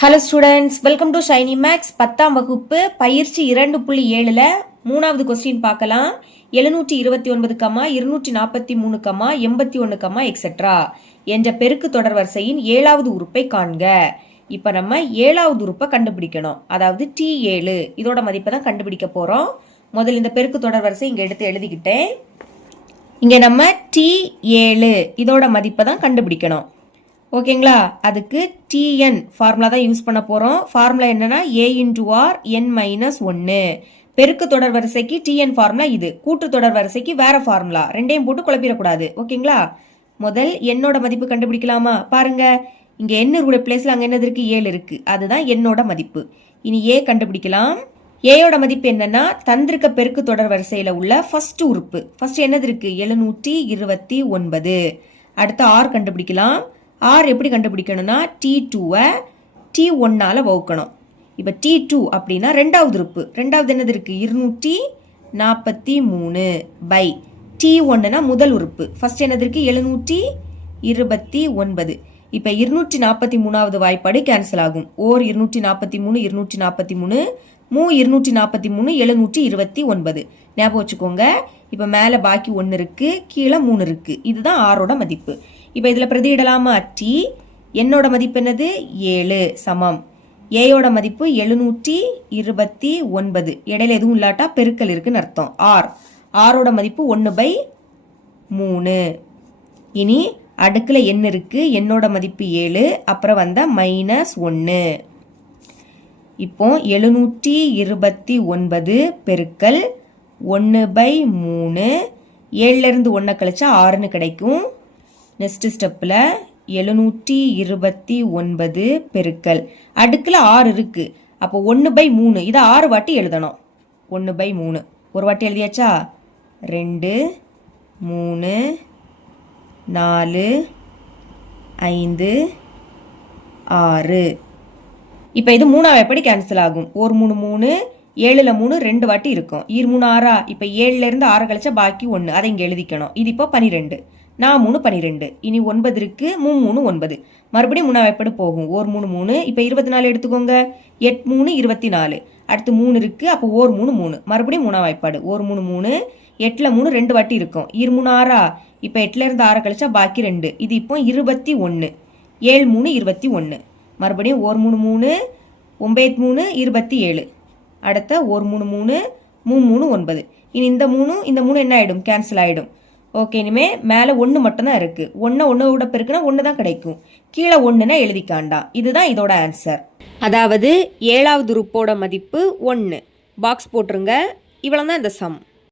Hello students, welcome to Shiny Max. 10ஆம் வகுப்பு பயிற்சி 2.7ல் 3வது கொஸ்டின் பார்க்கலாம். 729, 243, 81, எக்ஸெட்ரா என்ற பெருக்கு தொடர் வரிசையின் 7வது உறுப்பை காண்க. இப்போ நம்ம 7வது உறுப்பை கண்டுபிடிக்கணும். அதாவது T7 இதோட மதிப்பை தான் கண்டுபிடிக்க போகிறோம். முதல் இந்த பெருக்கு தொடர் வரிசை இங்கே எடுத்து எழுதிக்கிட்டேன். இங்கே நம்ம T7 இதோட மதிப்பை தான் கண்டுபிடிக்கணும். ஓகேங்களா? அதுக்கு TN ஃபார்முலா தான் யூஸ் பண்ண போகிறோம். ஃபார்முலா என்னன்னா A×R n-1. பெருக்கு தொடர் வரிசைக்கு TN ஃபார்முலா இது. கூட்டு தொடர் வரிசைக்கு வேற ஃபார்முலா. ரெண்டையும் போட்டு குழப்பிடக்கூடாது. ஓகேங்களா? முதல் என்னோட மதிப்பு கண்டுபிடிக்கலாமா? பாருங்க, இங்கே என்ன இருக்கிற பிளேஸில் அங்கே என்னது இருக்கு? 7 இருக்கு. அதுதான் என்னோட மதிப்பு. இனி A கண்டுபிடிக்கலாம். ஏயோட மதிப்பு என்னன்னா தந்திருக்க பெருக்கு தொடர் வரிசையில் உள்ள ஃபர்ஸ்ட் உறுப்பு. ஃபர்ஸ்ட் என்னது இருக்கு? 729. அடுத்து R கண்டுபிடிக்கலாம். R எப்படி கண்டுபிடிக்கணும்னா T2-வை T1-ஆல் வகுக்கணும். இப்போ T2 அப்படின்னா ரெண்டாவது உறுப்பு. ரெண்டாவது என்னது இருக்கு? 243 பை T1னா முதல் உறுப்பு. ஃபர்ஸ்ட் என்னது இருக்கு? 729. இப்போ 243வது வாய்ப்பாடு கேன்சல் ஆகும். ஓர் 243, 243, 243, 729. ஞாபகம் வச்சுக்கோங்க. இப்போ மேலே பாக்கி 1 இருக்கு, கீழே 3 இருக்கு. இதுதான் ஆரோட மதிப்பு. இப்போ இதில் பிரதியிடலாமா? T என்னோட மதிப்பு என்னது? 7 சமம் ஏயோட மதிப்பு 729. இடையில எதுவும் இல்லாட்டா பெருக்கல் இருக்குன்னு அர்த்தம். ஆரோட மதிப்பு 1/3. இனி அடுக்கில் என்ன இருக்கு? என்னோட மதிப்பு 7, அப்புறம் வந்த -1. இப்போ 729 பெருக்கல் 1/3. 7லேருந்து 1 கழிச்சா 6ன்னு கிடைக்கும். நெக்ஸ்ட் ஸ்டெப்பில் 729 பெருக்கல் அடுக்கில் 6 இருக்கு. அப்போ 1/3. இதை 6 வாட்டி எழுதணும். 1/3 ஒரு வாட்டி எழுதியாச்சா? 2, 3, 4, 5, 6. இப்போ இது 3ஆவது எப்படி கேன்சல் ஆகும்? 1 3 3, 7ல் 3 2 வாட்டி இருக்கும். 3 6. இப்போ 7லேருந்து 6 கழிச்சா பாக்கி 1. அதை இங்கே எழுதிக்கணும். இது இப்போ 12. 4 3 12. இனி 9 இருக்கு. 3 3 9. மறுபடியும் 3ஆவது எப்படி போகும்? 1 3 3. இப்போ 24 எடுத்துக்கோங்க. 8 3 24. அடுத்து 3 இருக்கு. அப்போ 1 3 3. மறுபடியும் 3ஆவது வாய்ப்பாடு. 1 3 3. 8ல் 3 2 வாட்டி இருக்கும். 3 6. இப்போ 8லேருந்து 6 கழிச்சா பாக்கி 2. இது இப்போ 21. 7 3 21. மறுபடியும் 1 3 3, 9 3 27. அடுத்த 1 3 3, 3 3 9. இனி இந்த 3 என்ன ஆயிடும்? கேன்சல் ஆயிடும். ஓகே, இனிமே மேலே 1 மட்டும்தான் இருக்கு. 1 கூட பெருக்குனா 1 தான் கிடைக்கும். கீழே 1னா எழுதிக்காண்டா. இதுதான் இதோட ஆன்சர். அதாவது 7வது உறுப்போட மதிப்பு 1. பாக்ஸ் போட்டுருங்க. இவ்வளோ தான் இந்த சம்.